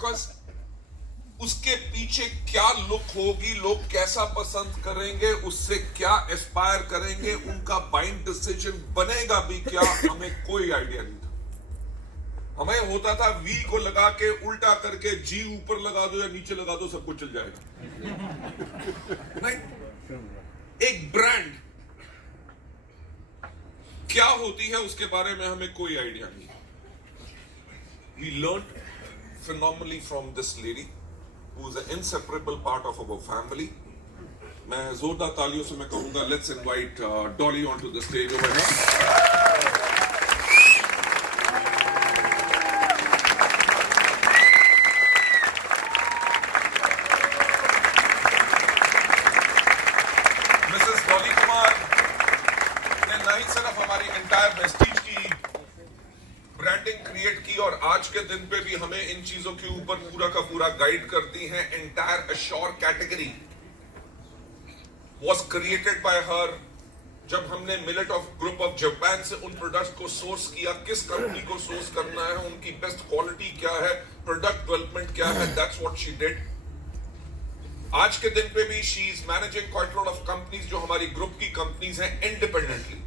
Because उसके पीछे क्या लुक होगी, लोग कैसा पसंद करेंगे, उससे क्या एस्पायर करेंगे, उनका बाइंग डिसीजन बनेगा भी क्या, हमें कोई आइडिया नहीं था। हमें होता था वी को लगा के उल्टा करके जी ऊपर लगा दो या नीचे लगा दो, सब कुछ चल जाएगा। नहीं, एक ब्रांड क्या होती है उसके बारे में हमें कोई आइडिया नहीं। We learned phenomenally from this lady who is an inseparable part of our family. मैं जोरदार तालियों से मैं कहूंगा, let's invite Dolly onto the stage over here. Mrs. Dolly Kumar ने नहीं सिर्फ हमारी एंटायर वेस्टीज की ब्रांडिंग क्रिएट की और आज के दिन पे भी हमें इन चीजों के ऊपर पूरा का पूरा गाइड करती हैं। Entire assure category was created by हर। जब हमने millet of group of Japan से उन प्रोडक्ट्स को सोर्स किया, किस कंपनी को सोर्स करना है, उनकी बेस्ट क्वालिटी क्या है, प्रोडक्ट डेवलपमेंट क्या है, दैट्स व्हाट शी डिड। आज के दिन पे भी she is managing quite lot of companies जो हमारी ग्रुप की कंपनीज हैं इंडिपेंडेंटली।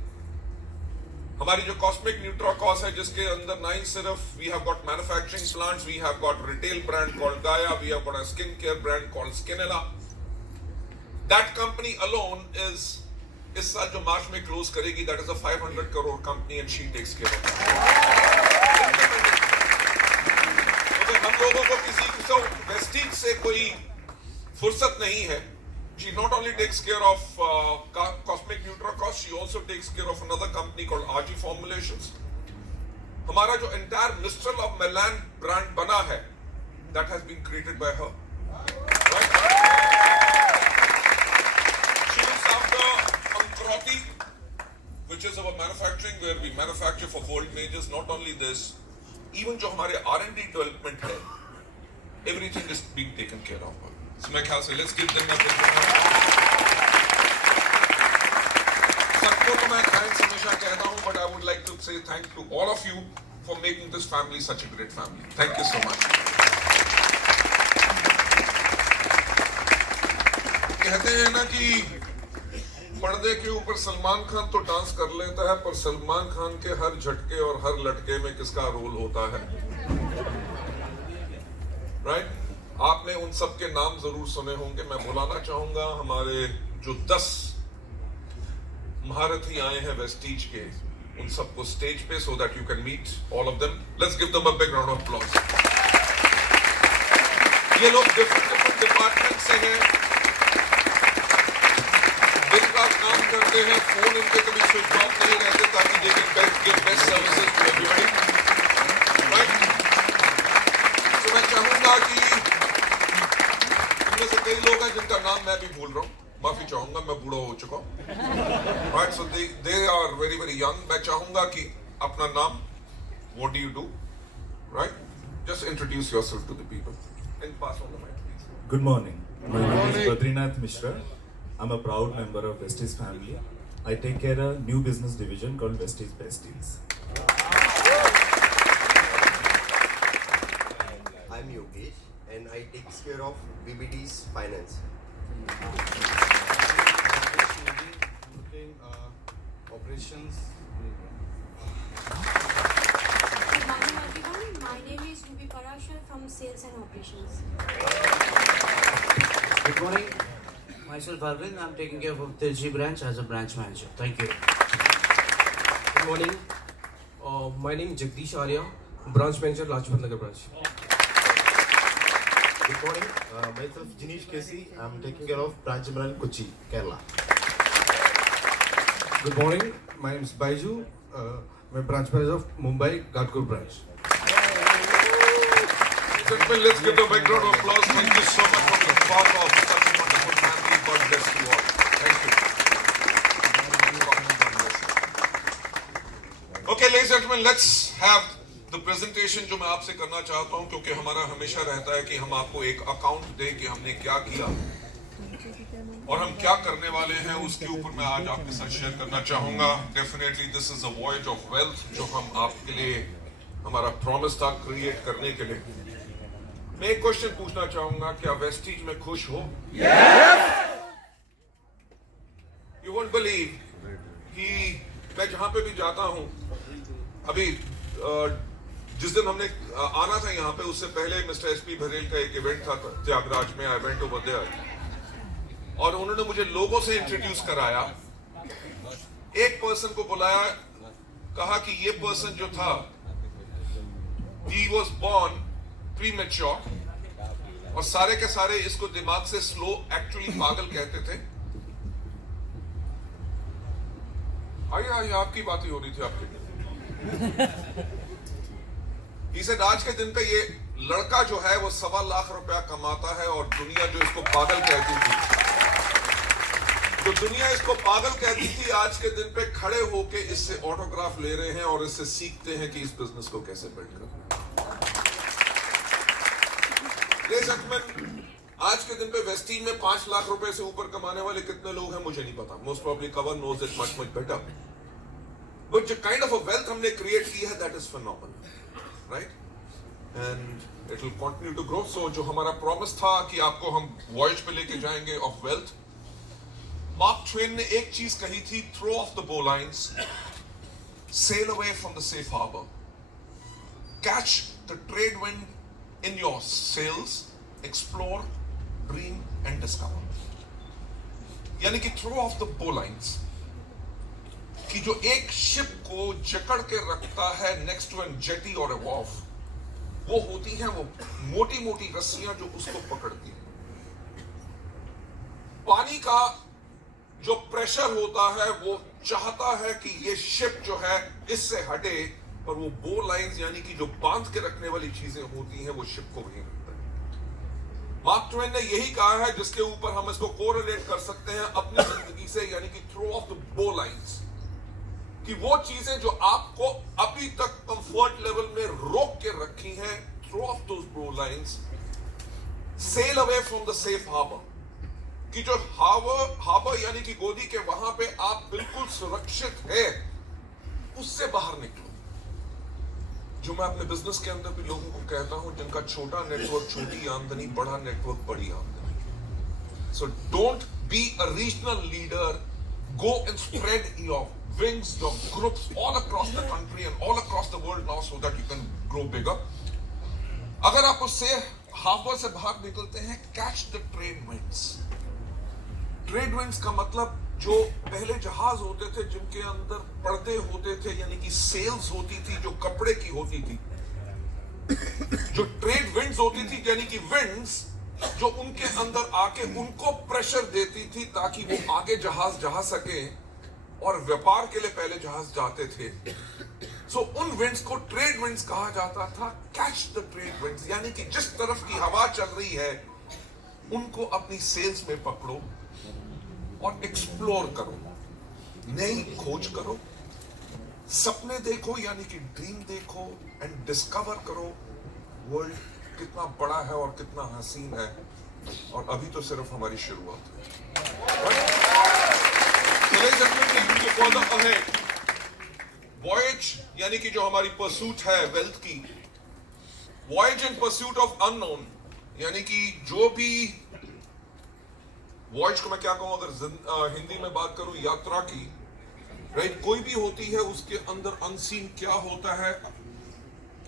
हमारी जो कॉस्मिक न्यूट्राकॉस है जिसके अंदर नहीं सिर्फ we have got manufacturing plants, we have got retail brand called Gaia, we have got a skin care brand called Skinella. That company alone is इस साल जो मार्च में क्लोज करेगी, that is a 500 crore company and she takes care of. हम लोगों को किसी को वेस्टीज से कोई फुर्सत नहीं है। She not only takes care of Cosmic Nutracos, she also takes care of another company called RG Formulations. हमारा जो entire Mistral of Milan brand बना है, that has been created by her. Right? She looks after Ankrothi, which is our manufacturing, where we manufacture for world majors. Not only this, even जो हमारे R&D development है, everything is being taken care of. So मैं ख्याल से let's give them a big round. सबको तो मैं thanks हमेशा कहता हूँ, but I would like to say thank to all of you for making this family such a great family. Thank you so much. कहते हैं ना कि पर्दे के ऊपर सलमान खान तो डांस कर लेता है, पर सलमान खान के हर झटके और हर लटके में किसका रोल होता है, right? आपने उन सब के नाम जरूर सुने होंगे। मैं बुलाना चाहूंगा हमारे जो 10 महारथी आए हैं वेस्टीज के, उन सबको स्टेज पे, so that you can meet all of them. Let's give them a big round of applause. ये लोग डिफरेंट डिपार्टमेंट से हैं, दिन रात काम करते हैं, फोन इनके कभी स्विच ऑफ नहीं रहते ताकि they can give best services to everybody. Right? So मैं चाहूंगा कि से कई लोग हैं जिनका नाम मैं भी भूल रहा हूँ, माफी चाहूंगा, मैं बूढ़ा हो चुका हूँ। Right, so they are very very young. मैं चाहूंगा कि अपना नाम, what do you do, right? Just introduce yourself to the people and pass on the mic, please. Good morning. My name is Badrinath Mishra. I'm a proud member of Vestige family. I take care of a new business division called Vestige Pastilles. I'm Yogesh and I take care of BBD's finance. Operations. Good morning everyone. My name is Ruby Parashar from Sales and Operations. Good morning. Myself Arvind. I'm taking care of the G branch as a branch manager. Thank you. Good morning. My name is Jagdish Arya, branch manager, Lajpat Nagar branch. Good morning. Myself Jinesh Kesi. I'm taking care of branch Imran Kochi, Kerala. Good morning. My name is Baiju. I'm branch manager of Mumbai Ghatkur branch. Gentlemen, let's give a big round of applause. Thank you so much for being part of such a wonderful family. God bless you all. Thank you. Okay, ladies and gentlemen, let's have the presentation जो मैं आपसे करना चाहता हूं, क्योंकि हमारा हमेशा रहता है कि हम आपको एक अकाउंट दें कि हमने क्या किया और हम क्या करने वाले हैं, उसके ऊपर मैं आज आपके साथ शेयर करना चाहूंगा। Definitely this is a voyage of wealth जो हम आपके लिए हमारा प्रॉमिस था क्रिएट करने के लिए। मैं एक क्वेश्चन पूछना चाहूंगा, क्या वेस्टीज में खुश हो? यू वोंट बिलीव कि मैं जहां पे भी जाता हूं, अभी जिस दिन हमने आना था यहाँ पे, उससे पहले मिस्टर एसपी बघेल का एक इवेंट था त्यागराज में। आई वेंट ओवर देयर और उन्होंने मुझे लोगों से इंट्रोड्यूस कराया। एक पर्सन को बुलाया, कहा कि ये पर्सन जो था, he was born premature और सारे के सारे इसको दिमाग से स्लो, एक्चुअली पागल कहते थे। आइए आपकी बात ही हो रही थी आपके। इसे आज के दिन पे ये लड़का जो है वो 1.25 लाख रुपया कमाता है और दुनिया जो इसको पागल कहती थी, जो दुनिया इसको पागल कहती थी, आज के दिन पे खड़े होके इससे ऑटोग्राफ ले रहे हैं और इससे सीखते हैं कि इस बिजनेस को कैसे बिल्ड करना। आज के दिन पे वेस्टीज में 5 लाख रुपए से ऊपर कमाने वाले कितने लोग हैं मुझे नहीं पता। मोस्ट प्रॉब्ली कवर knows it much better, but जो काइंड ऑफ अ वेल्थ हमने क्रिएट की है, that is phenomenal, right? And it will continue to grow. So जो हमारा प्रॉमिस था कि आपको हम वॉयज पे लेके जाएंगे ऑफ वेल्थ, मार्क ट्वेन ने एक चीज कही थी, throw off the bowlines, sail away from the safe harbour, catch the trade wind in your sails, explore, dream and discover. यानी कि थ्रो ऑफ द बोलाइंस, कि जो एक शिप को जकड़ के रखता है नेक्स्ट टू एन जेटी और ए वॉर्फ, वो होती हैं वो मोटी मोटी रस्सियां जो उसको पकड़ती हैं। पानी का जो प्रेशर होता है वो चाहता है कि ये शिप जो है इससे हटे, पर वो बो लाइंस यानी कि जो बांध के रखने वाली चीजें होती हैं वो शिप को वहीं रखता है। मार्क ट्वेन ने यही कहा है, जिसके ऊपर हम इसको कोरिलेट कर सकते हैं अपनी जिंदगी से, यानी कि थ्रो ऑफ द बो लाइंस, कि वो चीजें जो आपको अभी तक कंफर्ट लेवल में रोक के रखी हैं, throw off those bowlines, sail away from the safe harbour, कि जो हार्बर यानी कि गोदी के वहां पे आप बिल्कुल सुरक्षित है, उससे बाहर निकलो। जो मैं अपने बिजनेस के अंदर भी लोगों को कहता हूं, जिनका छोटा नेटवर्क छोटी आमदनी, बड़ा नेटवर्क बड़ी आमदनी। So don't be a regional leader, go and spread your wings, your groups all across the country and all across the world now so that you can grow bigger. अगर आप उससे harbour से बाहर निकलते हैं, catch the trade winds. Trade winds का मतलब जो पहले जहाज होते थे जिनके अंदर पर्दे होते थे, यानी कि सेल्स होती थी जो कपड़े की होती थी, जो ट्रेड विंड्स होती थी यानी कि विंड्स जो उनके अंदर आके उनको प्रेशर देती थी ताकि वो आगे जहाज जा सके, और व्यापार के लिए पहले जहाज जाते थे। सो उन विंड्स को ट्रेड विंड्स कहा जाता था। कैच द ट्रेड विंड्स, यानी कि जिस तरफ की हवा चल रही है उनको अपनी सेल्स में पकड़ो और एक्सप्लोर करो, नई खोज करो, सपने देखो यानी कि ड्रीम देखो, एंड डिस्कवर करो वर्ल्ड कितना बड़ा है और कितना हसीन है, और अभी तो सिर्फ हमारी शुरुआत है। वॉयज यानी कि जो हमारी परसूट है वेल्थ की, voyage in pursuit of unknown, यानी कि जो भी वॉयज को मैं क्या कहूं, अगर हिंदी में बात करूं, यात्रा की, राइट, कोई भी होती है, उसके अंदर अनसीन क्या होता है,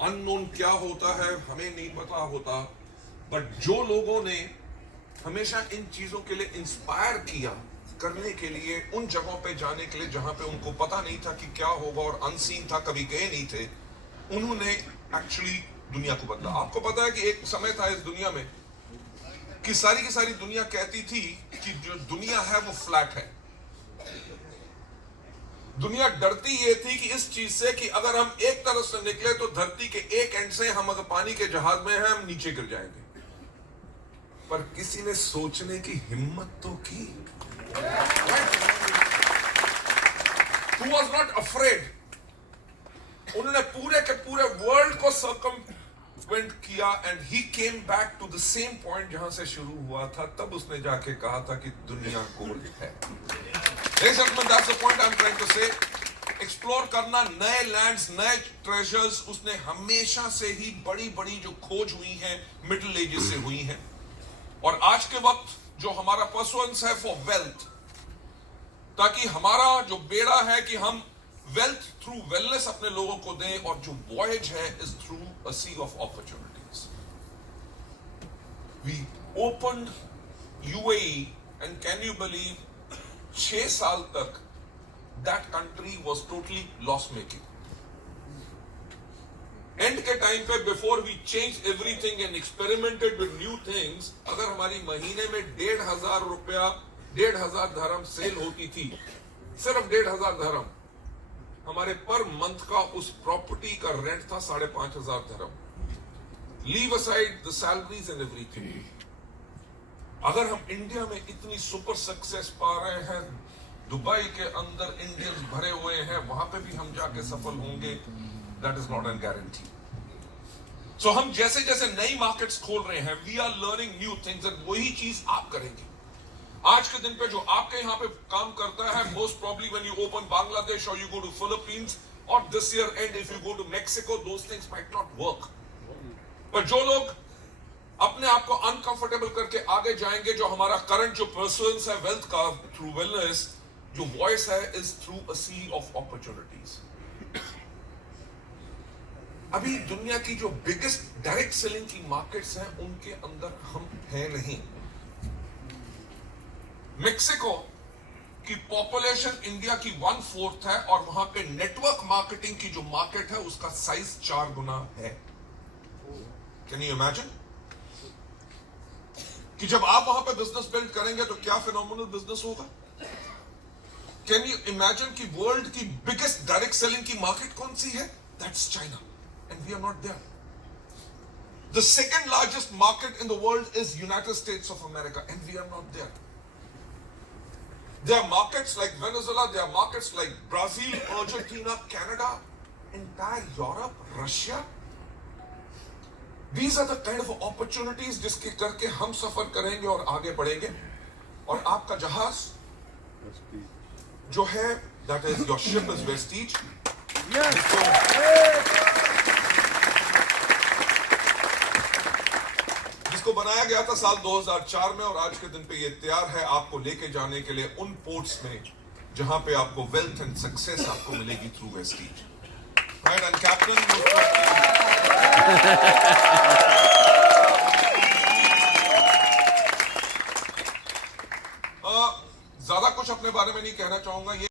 अननोन क्या होता है, हमें नहीं पता होता। बट जो लोगों ने हमेशा इन चीजों के लिए इंस्पायर किया करने के लिए, उन जगहों पे जाने के लिए जहां पे उनको पता नहीं था कि क्या होगा और अनसीन था, कभी गए नहीं थे, उन्होंने एक्चुअली दुनिया को बदला। आपको पता है कि एक समय था इस दुनिया में कि सारी की सारी दुनिया कहती थी कि जो दुनिया है वो फ्लैट है। दुनिया डरती ये थी कि इस चीज से कि अगर हम एक तरफ से निकले तो धरती के एक एंड से हम अगर पानी के जहाज में हैं, हम नीचे गिर जाएंगे। पर किसी ने सोचने की हिम्मत तो की। Who was not afraid? उन्होंने पूरे के पूरे वर्ल्ड को सर्कमवेंट किया, and he came back to the same point जहां से शुरू हुआ था। तब उसने जाके कहा था कि दुनिया गोल है। Ladies and gentlemen, that's the point I'm trying to say. Explore करना नए लैंड्स, नए ट्रेजर्स, उसने हमेशा से ही बड़ी बड़ी जो खोज हुई है मिडिल एजेस से हुई है। और आज के वक्त जो हमारा परसुएंस है फॉर वेल्थ, ताकि हमारा जो बेड़ा है कि हम वेल्थ थ्रू वेलनेस अपने लोगों को दें, और जो वॉयज है is through a sea of opportunities. We opened UAE and can you believe 6 साल तक that country was totally loss making. And के टाइम पे before we change everything and experimented with new things, अगर हमारी महीने में 1,500 रुपया, 1,500 धर्म सेल होती थी, सिर्फ 1,500 धर्म, हमारे पर मंथ का उस प्रॉपर्टी का रेंट था 5,500 धर्म। Leave aside the salaries and everything. अगर हम इंडिया में इतनी सुपर सक्सेस पा रहे हैं, दुबई के अंदर इंडियंस भरे हुए हैं, वहां पे भी हम जाके सफल होंगे, that is not an guarantee. So हम जैसे जैसे नई मार्केट्स खोल रहे हैं, we are learning new things, and वही चीज आप करेंगे। आज के दिन पे जो आपके यहां पे काम करता है, most probably when you open Bangladesh और यू गो टू फिलीपींस, और this year and if you go to Mexico, those things might not work. पर जो लोग अपने आप को अनकंफर्टेबल करके आगे जाएंगे, जो हमारा करंट जो पर्सुएंस है वेल्थ का थ्रू वेलनेस, जो वॉइस है is through a sea of opportunities. अभी दुनिया की जो बिगेस्ट डायरेक्ट सेलिंग की मार्केट्स हैं, उनके अंदर हम हैं नहीं। मेक्सिको की पॉपुलेशन इंडिया की 1/4 है, और वहां पे नेटवर्क मार्केटिंग की जो मार्केट है उसका साइज 4 गुना है। कैन यू इमेजिन कि जब आप वहां पे बिजनेस बिल्ड करेंगे तो क्या फिनोमिनल बिजनेस होगा? कैन यू इमेजिन कि वर्ल्ड की बिगेस्ट डायरेक्ट सेलिंग की मार्केट कौन सी है? That's China, and we are not there. The second largest market in the world is United States of America, and we are not there. There are markets like Venezuela, there are markets like Brazil, Argentina, Canada, entire Europe, Russia. These are the kind of opportunities जिसके करके हम सफर करेंगे और आगे बढ़ेंगे। और आपका जहाज जो है, that is your ship is Vestige. जिसको बनाया गया था साल 2004 में, और आज के दिन पे ये तैयार है आपको लेके जाने के लिए उन पोर्ट्स में जहां पे आपको वेल्थ एंड सक्सेस आपको मिलेगी through Vestige. Right, and captain ज्यादा कुछ अपने बारे में नहीं कहना चाहूंगा। ये